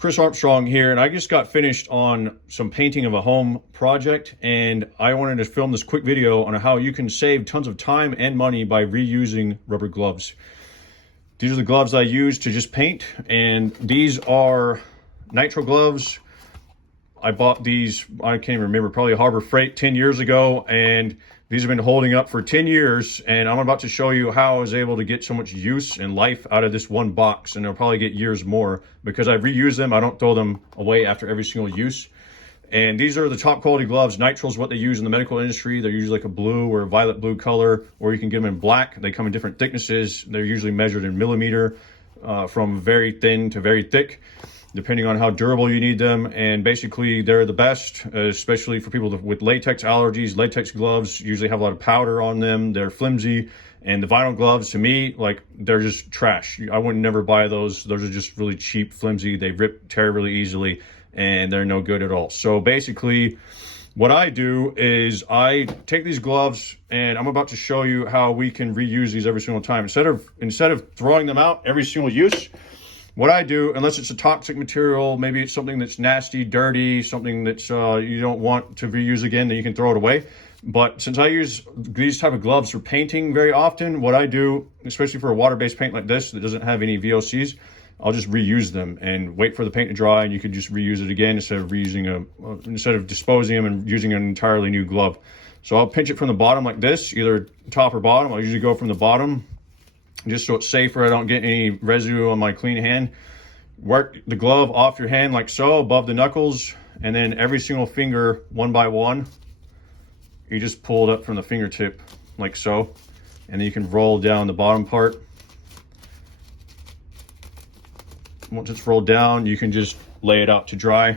Chris Armstrong here, and I just got finished on some painting of a home project, and I wanted to film this quick video on how you can save tons of time and money by reusing rubber gloves. These are the gloves I use to just paint, and these are nitro gloves. I bought these, I can't even remember, probably Harbor Freight 10 years ago, and these have been holding up for 10 years, and I'm about to show you how I was able to get so much use and life out of this one box, and I'll probably get years more because I reuse them. I don't throw them away after every single use. And these are the top quality gloves. Nitro is what they use in the medical industry. They're usually like a blue or a violet blue color, or you can get them in black. They come in different thicknesses. They're usually measured in millimeter, from very thin to very thick, depending on how durable you need them. And basically they're the best, especially for people with latex allergies. Latex gloves usually have a lot of powder on them. They're flimsy. And the vinyl gloves, to me, like, they're just trash. I would never buy those. Those are just really cheap, flimsy. They tear really easily, and they're no good at all. So basically what I do is I take these gloves, and I'm about to show you how we can reuse these every single time. Instead of throwing them out every single use, what I do, unless it's a toxic material, maybe it's something that's nasty, dirty, something that's you don't want to reuse again, then you can throw it away. But since I use these type of gloves for painting very often, what I do, especially for a water-based paint like this that doesn't have any VOCs, I'll just reuse them and wait for the paint to dry, and you could just reuse it again instead of disposing them and using an entirely new glove. So I'll pinch it from the bottom like this, either top or bottom. I'll usually go from the bottom, just so it's safer. I don't get any residue on my clean hand. Work the glove off your hand like so, above the knuckles, and then every single finger, one by one, you just pull it up from the fingertip like so, and then you can roll down the bottom part. Once it's rolled down, you can just lay it out to dry.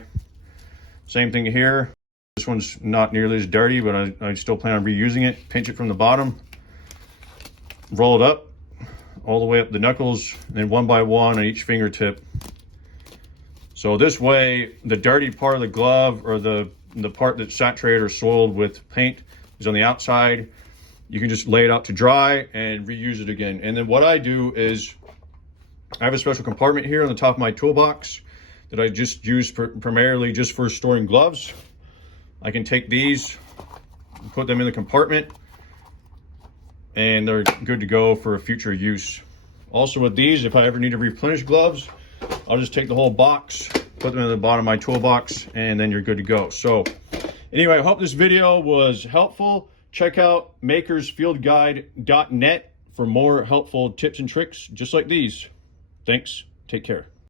Same thing here. This one's not nearly as dirty, but I still plan on reusing it. Pinch it from the bottom, roll it up all the way up the knuckles, and then one by one on each fingertip. So this way, the dirty part of the glove, or the part that's saturated or soiled with paint, is on the outside. You can just lay it out to dry and reuse it again. And then what I do is, I have a special compartment here on the top of my toolbox that I just use primarily just for storing gloves. I can take these, put them in the compartment, and they're good to go for a future use. Also with these, if I ever need to replenish gloves, I'll just take the whole box, put them in the bottom of my toolbox, and then you're good to go. So anyway, I hope this video was helpful. Check out makersfieldguide.net for more helpful tips and tricks just like these. Thanks. Take care.